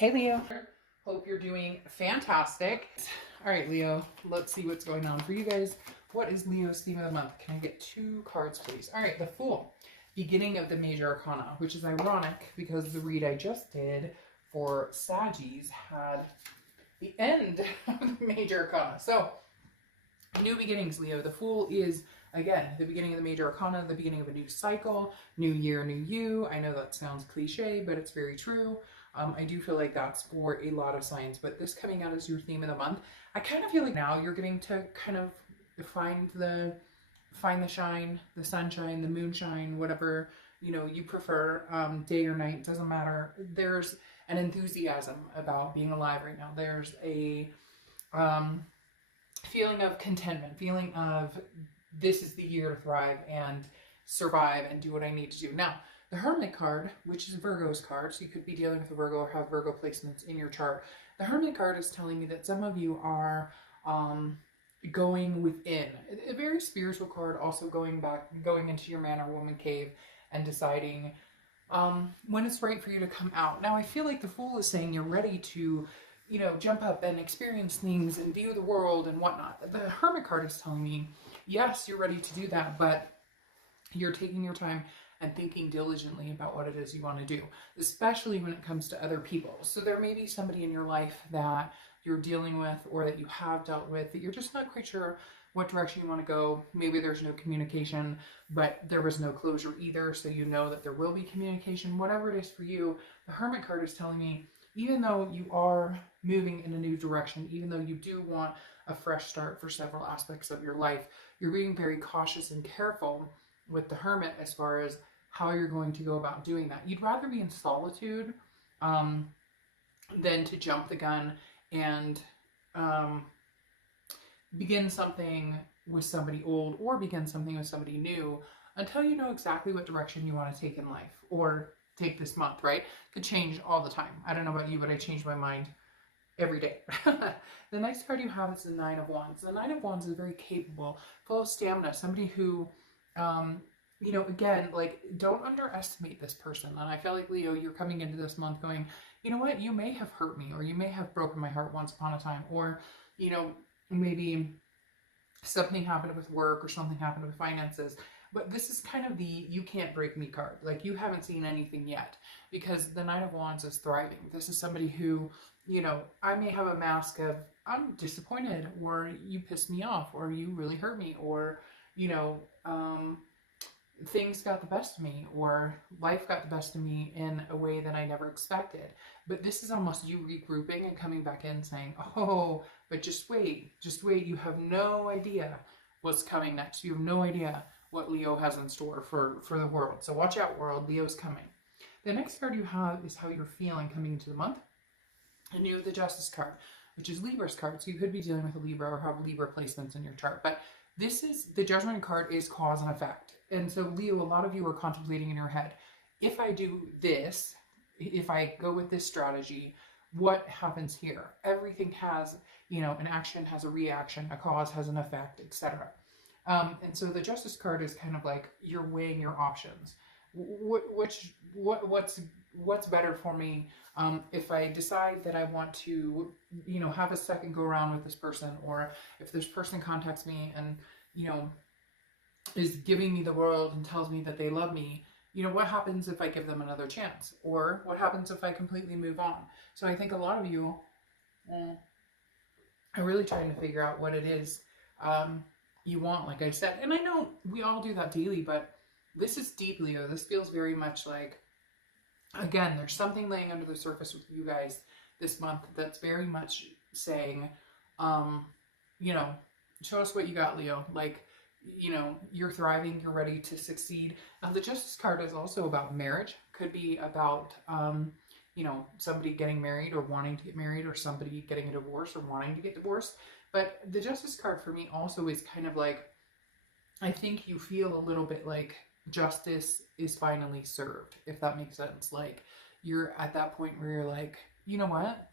Hey Leo, hope you're doing fantastic. All right, Leo, let's see what's going on for you guys. What is Leo's theme of the month? Can I get 2 cards, please? All right, the Fool, beginning of the Major Arcana, which is ironic because the read I just did for Saggies had the end of the Major Arcana. So, new beginnings, Leo. The Fool is, again, the beginning of the Major Arcana, the beginning of a new cycle, new year, new you. I know that sounds cliche, but it's very true. I do feel like that's for a lot of signs, but this coming out as your theme of the month, I kind of feel like now you're getting to kind of find the shine, the sunshine, the moonshine, whatever, you know, you prefer, day or night, doesn't matter. There's an enthusiasm about being alive right now. There's a feeling of contentment, feeling of this is the year to thrive and survive and do what I need to do. Now, the Hermit card, which is Virgo's card, so you could be dealing with a Virgo or have Virgo placements in your chart. The Hermit card is telling me that some of you are going within. A very spiritual card, also going into your man or woman cave and deciding when it's right for you to come out. Now, I feel like the Fool is saying you're ready to, you know, jump up and experience things and view the world and whatnot. The Hermit card is telling me, yes, you're ready to do that, but you're taking your time and thinking diligently about what it is you want to do, especially when it comes to other people. So there may be somebody in your life that you're dealing with or that you have dealt with that you're just not quite sure what direction you want to go. Maybe there's no communication, but there was no closure either, so you know that there will be communication. Whatever it is for you, the Hermit card is telling me, even though you are moving in a new direction, even though you do want a fresh start for several aspects of your life, you're being very cautious and careful with the Hermit as far as how you're going to go about doing that. You'd rather be in solitude than to jump the gun and begin something with somebody old or begin something with somebody new until you know exactly what direction you want to take in life or take this month, right? Could change all the time. I don't know about you, but I change my mind every day. The next card you have is the Nine of Wands. The Nine of Wands is very capable, full of stamina, somebody who you know, again, like, don't underestimate this person. And I feel like, Leo, you're coming into this month going, you know what, you may have hurt me, or you may have broken my heart once upon a time, or, you know, maybe something happened with work or something happened with finances. But this is kind of the you can't break me card. Like, you haven't seen anything yet, because the Nine of Wands is thriving. This is somebody who, you know, I may have a mask of I'm disappointed, or you pissed me off, or you really hurt me, or, you know, things got the best of me, or life got the best of me in a way that I never expected. But this is almost you regrouping and coming back in saying, oh, but just wait, you have no idea what's coming next. You have no idea what Leo has in store for the world. So watch out, world, Leo's coming. The next card you have is how you're feeling coming into the month. And you have the Justice card, which is Libra's card. So you could be dealing with a Libra or have Libra placements in your chart. But this is, the Judgment card is cause and effect. And so, Leo, a lot of you are contemplating in your head, if I do this, if I go with this strategy, what happens here? Everything has, you know, an action has a reaction, a cause has an effect, etc. And so the Justice card is kind of like you're weighing your options. What's better for me if I decide that I want to, you know, have a second go around with this person, or if this person contacts me and, you know, is giving me the world and tells me that they love me, you know, what happens if I give them another chance? Or what happens if I completely move on? So I think a lot of you are really trying to figure out what it is you want, like I said. And I know we all do that daily, but this is deep, Leo. This feels very much like, again, there's something laying under the surface with you guys this month that's very much saying, you know, show us what you got, Leo. Like, you know, you're thriving, you're ready to succeed. The Justice card is also about marriage. Could be about, you know, somebody getting married or wanting to get married, or somebody getting a divorce or wanting to get divorced. But the Justice card for me also is kind of like, I think you feel a little bit like justice is finally served, if that makes sense. Like, you're at that point where you're like, you know what?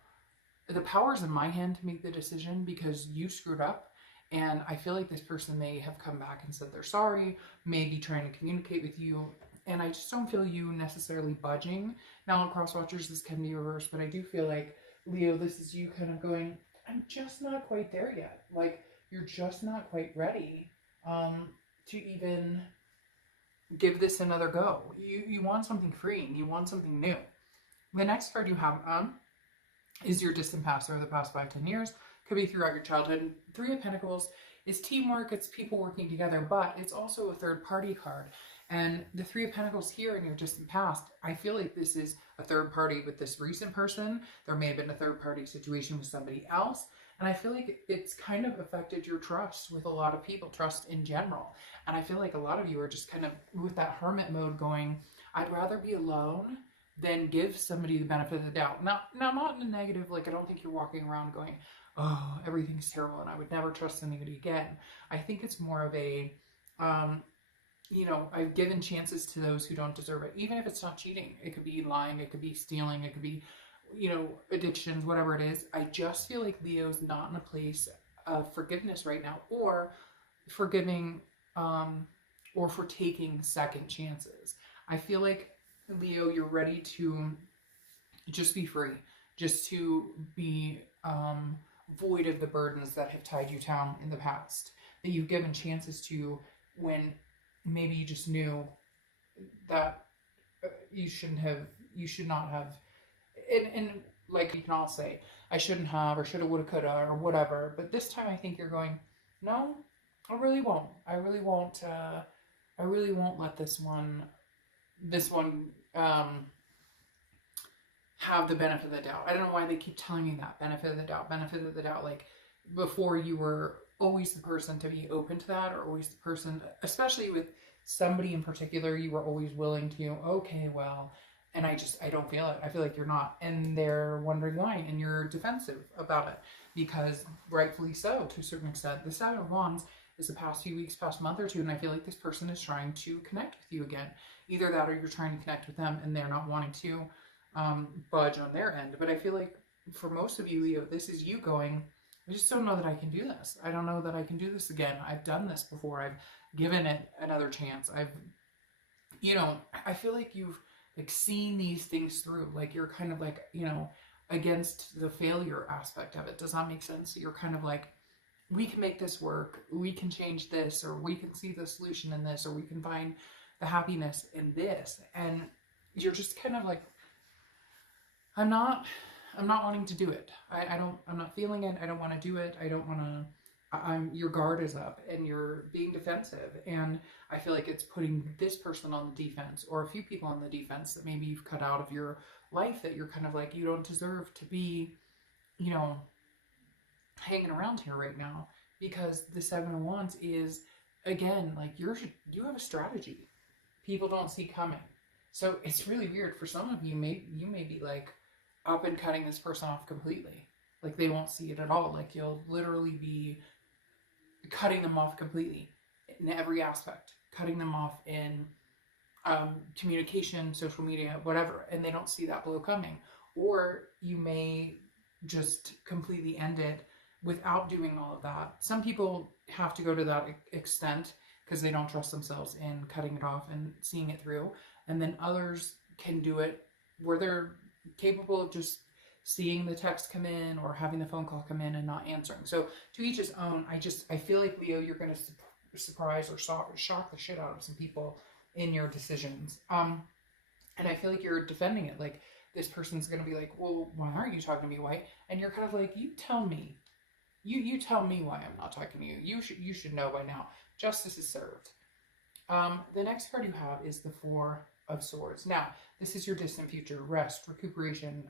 The power's in my hand to make the decision because you screwed up. And I feel like this person may have come back and said they're sorry, maybe trying to communicate with you. and I just don't feel you necessarily budging. Now on cross watchers, this can be reversed, but I do feel like, Leo, this is you kind of going, I'm just not quite there yet. Like, you're just not quite ready to even give this another go. You want something freeing. You want something new. The next card you have is your distant past or the past 5-10 years. Could be throughout your childhood. Three of Pentacles is teamwork. It's people working together, but it's also a third party card. And the Three of Pentacles here in your distant past, I feel like this is a third party with this recent person. There may have been a third party situation with somebody else. And I feel like it's kind of affected your trust with a lot of people, trust in general. And I feel like a lot of you are just kind of with that hermit mode going, I'd rather be alone than give somebody the benefit of the doubt. Now not in a negative, like I don't think you're walking around going, oh, everything's terrible and I would never trust anybody again. I think it's more of a, you know, I've given chances to those who don't deserve it. Even if it's not cheating, it could be lying, it could be stealing, it could be, you know, addictions, whatever it is. I just feel like Leo's not in a place of forgiveness right now, or forgiving, or for taking second chances. I feel like, Leo, you're ready to just be free, just to be void of the burdens that have tied you down in the past, that you've given chances to when maybe you just knew that you should not have, and like you can all say, I shouldn't have, or shoulda, woulda, coulda, or whatever. But this time I think you're going, no, I really won't. I really won't let this one have the benefit of the doubt. I don't know why they keep telling me that. Benefit of the doubt. Like, before you were always the person to be open to that, or always the person, especially with somebody in particular, you were always willing to, okay, well, and I don't feel it. I feel like you're not. And they're wondering why, and you're defensive about it, because rightfully so, to a certain extent. The Seven of Wands is the past few weeks, past month or two, and I feel like this person is trying to connect with you again. Either that, or you're trying to connect with them and they're not wanting to budge on their end. But I feel like for most of you, Leo, this is you going, I just don't know that I can do this. I don't know that I can do this again. I've done this before. I've given it another chance. You know, I feel like you've like seen these things through. Like, you're kind of like, you know, against the failure aspect of it. Does that make sense? You're kind of like, we can make this work. We can change this, or we can see the solution in this, or we can find the happiness in this. And you're just kind of like, I'm not wanting to do it. I'm not feeling it. I don't want to do it. I don't want to, your guard is up and you're being defensive. And I feel like it's putting this person on the defense, or a few people on the defense that maybe you've cut out of your life, that you're kind of like, you don't deserve to be, you know, hanging around here right now. Because the Seven of Wands is, again, like, you have a strategy people don't see coming. So it's really weird. For some of you, you may be like up and cutting this person off completely. Like, they won't see it at all. Like, you'll literally be cutting them off completely in every aspect. Cutting them off in communication, social media, whatever. And they don't see that blow coming. Or you may just completely end it without doing all of that. Some people have to go to that extent because they don't trust themselves in cutting it off and seeing it through. And then others can do it where they're capable of just seeing the text come in or having the phone call come in and not answering. So to each his own. I feel like, Leo, you're going to surprise or shock the shit out of some people in your decisions. And I feel like you're defending it. Like, this person's going to be like, well, why aren't you talking to me, White? And you're kind of like, you tell me. You tell me why I'm not talking to you. You should know by now. Justice is served. The next card you have is the Four of Swords. Now, this is your distant future. Rest, recuperation,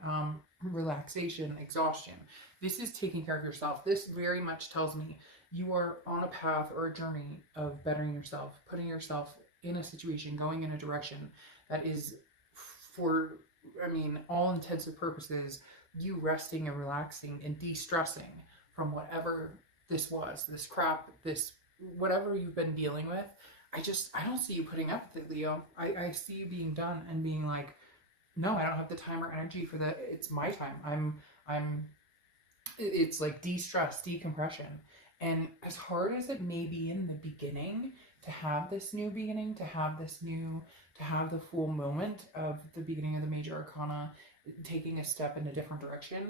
relaxation, exhaustion. This is taking care of yourself. This very much tells me you are on a path or a journey of bettering yourself, putting yourself in a situation, going in a direction that is, for, I mean, all intents and purposes, you resting and relaxing and de-stressing from whatever this was, this crap, this, whatever you've been dealing with. I don't see you putting up with it, Leo. I see you being done and being like, no, I don't have the time or energy for that. It's my time. It's like de-stress, decompression. And as hard as it may be in the beginning to have this new beginning, to have the full moment of the beginning of the major arcana, taking a step in a different direction,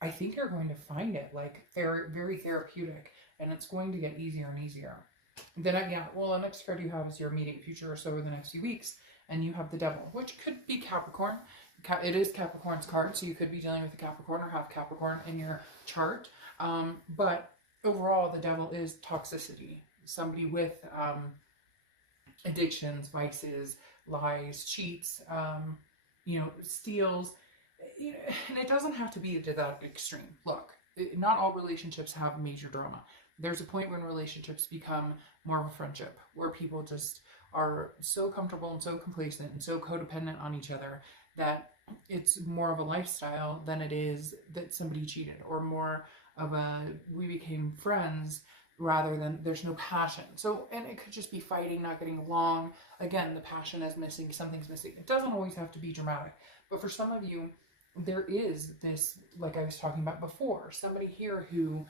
I think you're going to find it like very therapeutic, and it's going to get easier and easier. Then the next card you have is your immediate future, so over the next few weeks, and you have the Devil, which could be Capricorn. It is Capricorn's card, so you could be dealing with a Capricorn or have Capricorn in your chart. But overall, the Devil is toxicity. Somebody with addictions, vices, lies, cheats, steals. And it doesn't have to be to that extreme. Look, not all relationships have major drama. There's a point when relationships become more of a friendship, where people just are so comfortable and so complacent and so codependent on each other that it's more of a lifestyle than it is that somebody cheated, or more of a we became friends rather than there's no passion. So, and it could just be fighting, not getting along. Again, the passion is missing, something's missing. It doesn't always have to be dramatic, but for some of you, there is this, like I was talking about before, somebody here who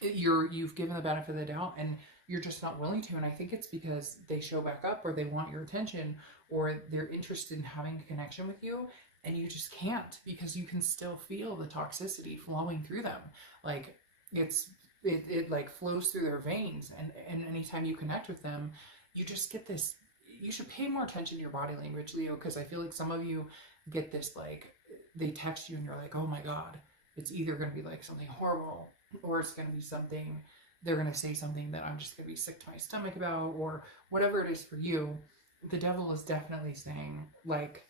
you've given the benefit of the doubt and you're just not willing to. And I think it's because they show back up, or they want your attention, or they're interested in having a connection with you, and you just can't, because you can still feel the toxicity flowing through them. Like it like flows through their veins, and anytime you connect with them, you just get this. You should pay more attention to your body language, Leo, because I feel like some of you get this, like they text you and you're like, oh my God, it's either going to be like something horrible, or it's going to be something, they're going to say something that I'm just going to be sick to my stomach about, or whatever it is for you. The Devil is definitely saying, like,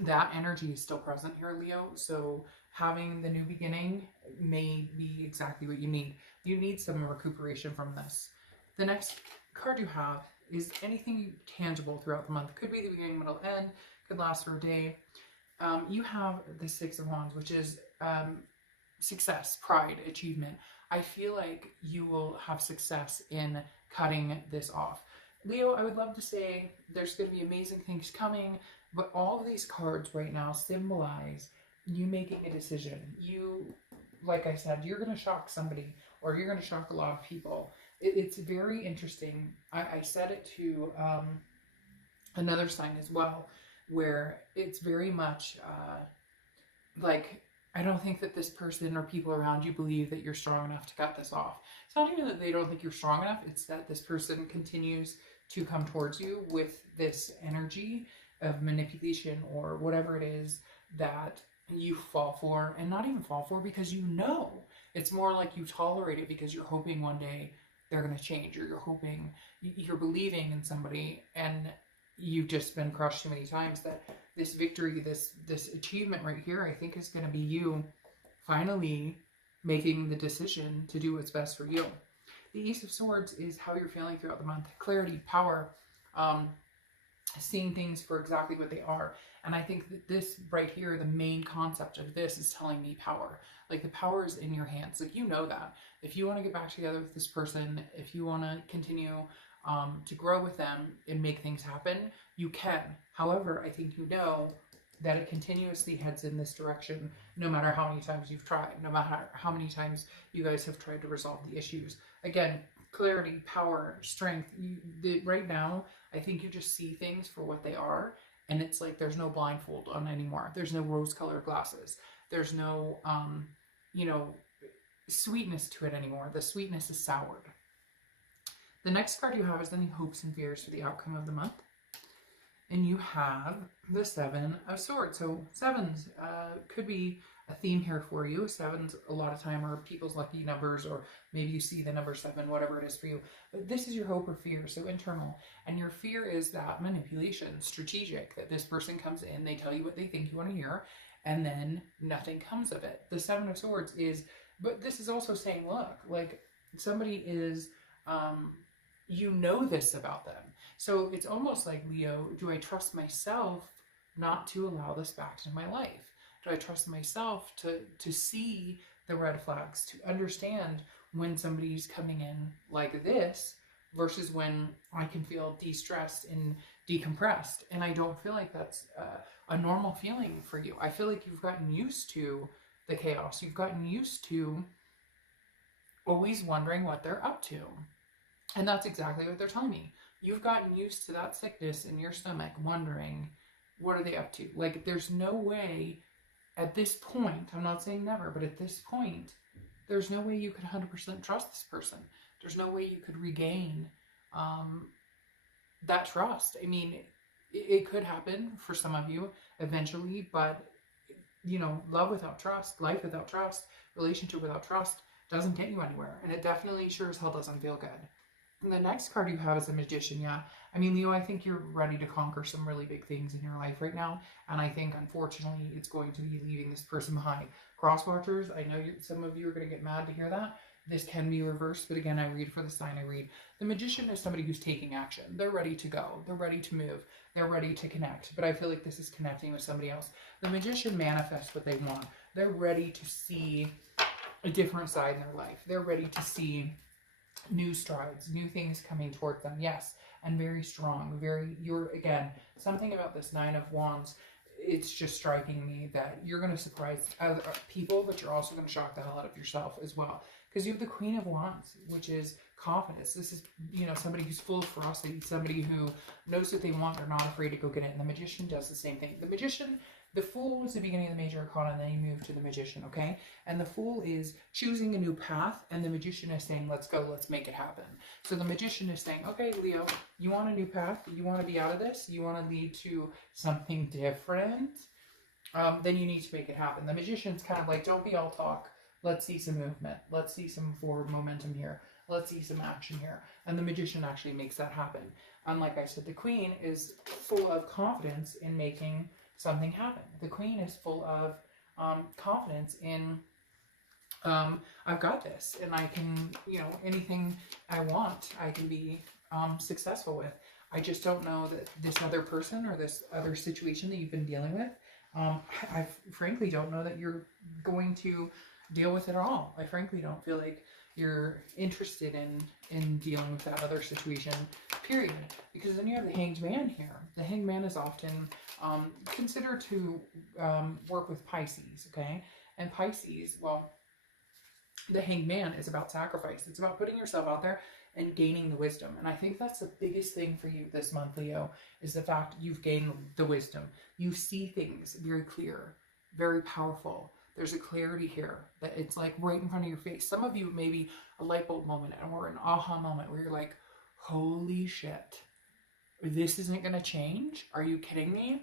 that energy is still present here, Leo. So having the new beginning may be exactly what you need. You need some recuperation from this. The next card you have is anything tangible throughout the month. Could be the beginning, middle, end. Could last for a day. You have the Six of Wands, which is success, pride, achievement. I feel like you will have success in cutting this off. Leo, I would love to say there's going to be amazing things coming, but all of these cards right now symbolize you making a decision. You, like I said, you're going to shock somebody, or you're going to shock a lot of people. It's very interesting. I said it to another sign as well, where it's very much like, I don't think that this person or people around you believe that you're strong enough to cut this off. It's not even that they don't think you're strong enough. It's that this person continues to come towards you with this energy of manipulation, or whatever it is that you fall for, and not even fall for because you know. It's more like you tolerate it because you're hoping one day they're going to change, or you're hoping, you're believing in somebody, and you've just been crushed too many times that this victory, this achievement right here, I think is going to be you finally making the decision to do what's best for you. The Ace of Swords is how you're feeling throughout the month. Clarity, power, seeing things for exactly what they are. And I think that this right here, the main concept of this is telling me power. Like, the power is in your hands. Like, you know that. If you want to get back together with this person, if you want to continue to grow with them and make things happen, you can. However, I think you know that it continuously heads in this direction, no matter how many times you've tried, no matter how many times you guys have tried to resolve the issues. Again, clarity, power, strength. Right now, I think you just see things for what they are, and it's like there's no blindfold on anymore. There's no rose-colored glasses. There's no, sweetness to it anymore. The sweetness is soured. The next card you have is any hopes and fears for the outcome of the month. And you have the Seven of Swords. So sevens could be a theme here for you. Sevens a lot of time are people's lucky numbers, or maybe you see the number 7, whatever it is for you. But this is your hope or fear, so internal. And your fear is that manipulation, strategic, that this person comes in, they tell you what they think you want to hear, and then nothing comes of it. The Seven of Swords is, but this is also saying, look, like somebody is, you know this about them. So it's almost like, Leo, do I trust myself not to allow this back into my life? Do I trust myself to see the red flags, to understand when somebody's coming in like this versus when I can feel de-stressed and decompressed? And I don't feel like that's a normal feeling for you. I feel like you've gotten used to the chaos. You've gotten used to always wondering what they're up to. And that's exactly what they're telling me. You've gotten used to that sickness in your stomach, wondering, what are they up to? Like, there's no way at this point, I'm not saying never, but at this point, there's no way you could 100% trust this person. There's no way you could regain that trust. I mean, it could happen for some of you eventually, but you know, love without trust, life without trust, relationship without trust doesn't get you anywhere. And it definitely sure as hell doesn't feel good. And the next card you have is the Magician. Yeah. I mean, Leo, I think you're ready to conquer some really big things in your life right now. And I think, unfortunately, it's going to be leaving this person behind. Cross watchers, I know some of you are going to get mad to hear that. This can be reversed, but again, I read for the sign I read. The Magician is somebody who's taking action. They're ready to go. They're ready to move. They're ready to connect. But I feel like this is connecting with somebody else. The Magician manifests what they want. They're ready to see a different side in their life. They're ready to see new strides, new things coming towards them. Yes, and very strong. You're, again, something about this Nine of Wands, it's just striking me that you're going to surprise other people, but you're also going to shock the hell out of yourself as well. Because you have the Queen of Wands, which is confidence. This is, you know, somebody who's full of ferocity, somebody who knows what they want, they're not afraid to go get it. And the Magician does the same thing. The Magician, the Fool was the beginning of the Major Arcana, and then you move to the Magician, okay? And the Fool is choosing a new path, and the Magician is saying, let's go, let's make it happen. So the Magician is saying, okay, Leo, you want a new path? You want to be out of this? You want to lead to something different? Then you need to make it happen. The Magician's kind of like, don't be all talk. Let's see some movement. Let's see some forward momentum here. Let's see some action here. And the Magician actually makes that happen. Unlike I said, the Queen is full of confidence in making something happen. The Queen is full of confidence in, I've got this, and I can, you know, anything I want, I can be successful with. I just don't know that this other person or this other situation that you've been dealing with, I frankly don't know that you're going to deal with it all. I frankly don't feel like you're interested in dealing with that other situation, period. Because then you have the Hanged Man here. The Hanged Man is often considered to work with Pisces, okay? And Pisces, well, the Hanged Man is about sacrifice. It's about putting yourself out there and gaining the wisdom. And I think that's the biggest thing for you this month, Leo, is the fact you've gained the wisdom. You see things very clear, very powerful. There's a clarity here that it's like right in front of your face. Some of you, maybe a light bulb moment or an aha moment where you're like, holy shit, this isn't going to change? Are you kidding me?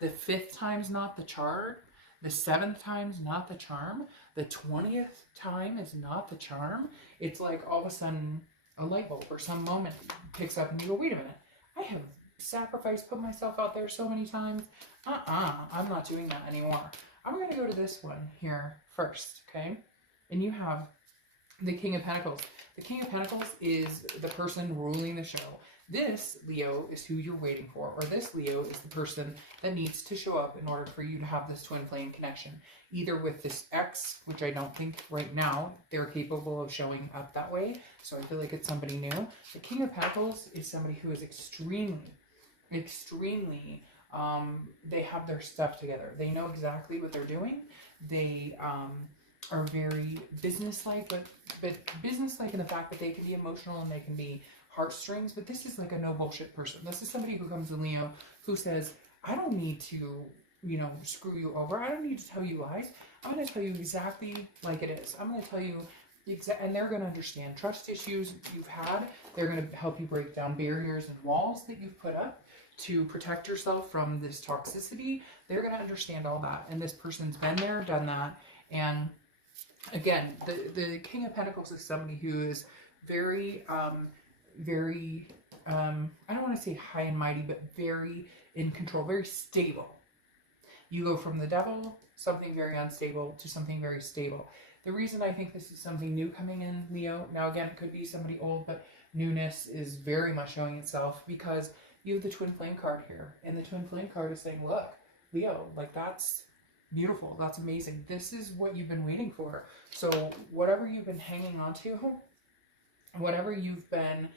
The 5th time's not the charm. The 7th time's not the charm. The 20th time is not the charm. It's like all of a sudden a light bulb or some moment picks up and you go, wait a minute, I have sacrificed, put myself out there so many times. I'm not doing that anymore. I'm going to go to this one here first, okay? And you have the King of Pentacles. The King of Pentacles is the person ruling the show. This, Leo, is who you're waiting for, or this, Leo, is the person that needs to show up in order for you to have this twin flame connection. Either with this ex, which I don't think right now they're capable of showing up that way, so I feel like it's somebody new. The King of Pentacles is somebody who is extremely, they have their stuff together. They know exactly what they're doing. They are very businesslike, but businesslike in the fact that they can be emotional and they can be heartstrings, but this is like a no bullshit person. This is somebody who comes to Leo who says, I don't need to, you know, screw you over. I don't need to tell you lies. I'm going to tell you exactly like it is. I'm going to tell you and they're going to understand trust issues you've had. They're going to help you break down barriers and walls that you've put up to protect yourself from this toxicity. They're going to understand all that. And this person's been there, done that. And again, the King of Pentacles is somebody who is very, I don't want to say high and mighty, but very in control, very stable. You go from the Devil, something very unstable, to something very stable. The reason I think this is something new coming in, Leo, now again, it could be somebody old, but newness is very much showing itself because you have the Twin Flame card here. And the Twin Flame card is saying, look, Leo, like that's beautiful. That's amazing. This is what you've been waiting for. So whatever you've been hanging on to, whatever you've been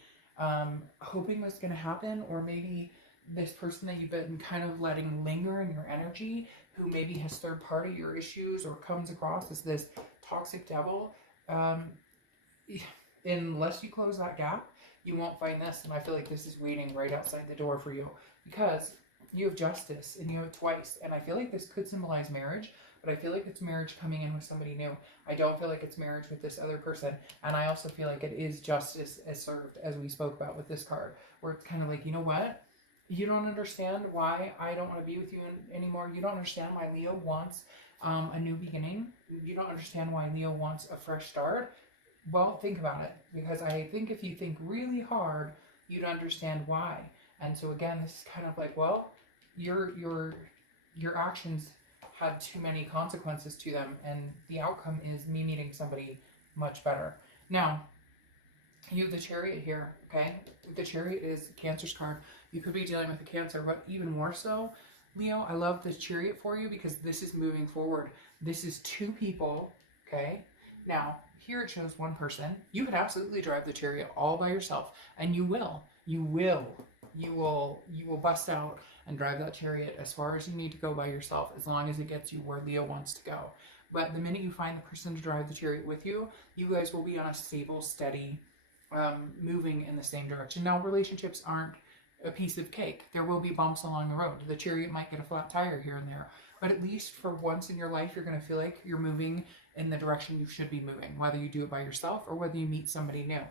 hoping was going to happen, or maybe this person that you've been kind of letting linger in your energy, who maybe has third party your issues or comes across as this toxic devil, unless you close that gap, you won't find this. And I feel like this is waiting right outside the door for you, because you have justice and you have it twice. And I feel like this could symbolize marriage, but I feel like it's marriage coming in with somebody new. I don't feel like it's marriage with this other person. And I also feel like it is justice as served, as we spoke about with this card, where it's kind of like, you know what? You don't understand why I don't want to be with you anymore. You don't understand why Leo wants a new beginning. You don't understand why Leo wants a fresh start. Well, think about it, because I think if you think really hard, you'd understand why. And so again, this is kind of like, well, your actions had too many consequences to them, and the outcome is me meeting somebody much better. Now, you have the Chariot here, okay? The Chariot is Cancer's card. You could be dealing with a Cancer, but even more so, Leo, I love the Chariot for you because this is moving forward. This is two people, okay? Now, here it shows one person. You could absolutely drive the Chariot all by yourself, and you will. You will bust out and drive that Chariot as far as you need to go by yourself, as long as it gets you where Leo wants to go. But the minute you find the person to drive the Chariot with you, you guys will be on a stable, steady, moving in the same direction. Now, relationships aren't a piece of cake. There will be bumps along the road. The Chariot might get a flat tire here and there, but at least for once in your life, you're going to feel like you're moving in the direction you should be moving, whether you do it by yourself or whether you meet somebody new.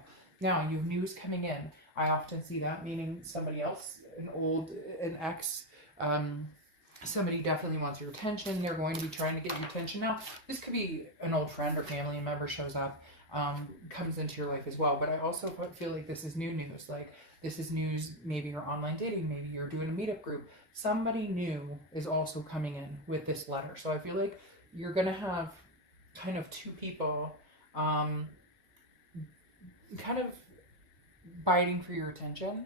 Now, you have news coming in. I often see that meaning somebody else, an ex, somebody definitely wants your attention. They're going to be trying to get your attention. Now, this could be an old friend or family member shows up, comes into your life as well. But I also feel like this is new news. Like, this is news, maybe you're online dating, maybe you're doing a meetup group. Somebody new is also coming in with this letter. So I feel like you're going to have kind of two people kind of biting for your attention,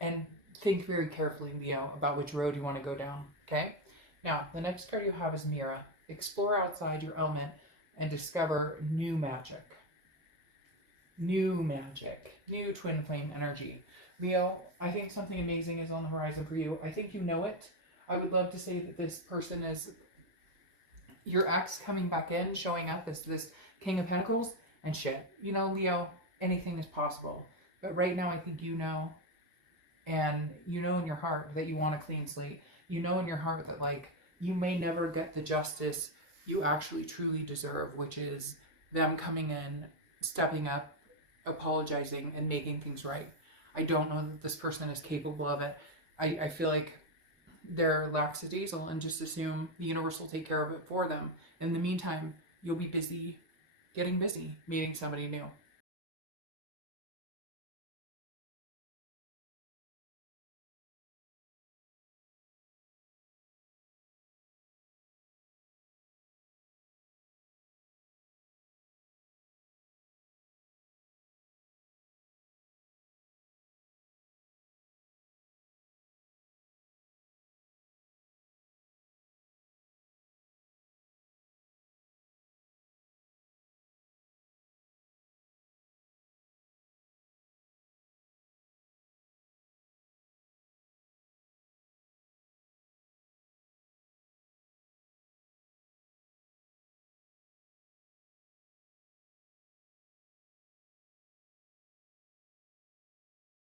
and think very carefully, Leo, about which road you want to go down, okay? Now, the next card you have is Mira. Explore outside your element and discover new magic. New magic. New twin flame energy. Leo, I think something amazing is on the horizon for you. I think you know it. I would love to say that this person is your ex coming back in, showing up as this King of Pentacles, and shit. You know, Leo, anything is possible. But right now, I think you know, and you know in your heart that you want a clean slate. You know in your heart that, like, you may never get the justice you actually truly deserve, which is them coming in, stepping up, apologizing, and making things right. I don't know that this person is capable of it. I feel like they're lackadaisical and just assume the universe will take care of it for them. In the meantime, you'll be busy, getting busy, meeting somebody new.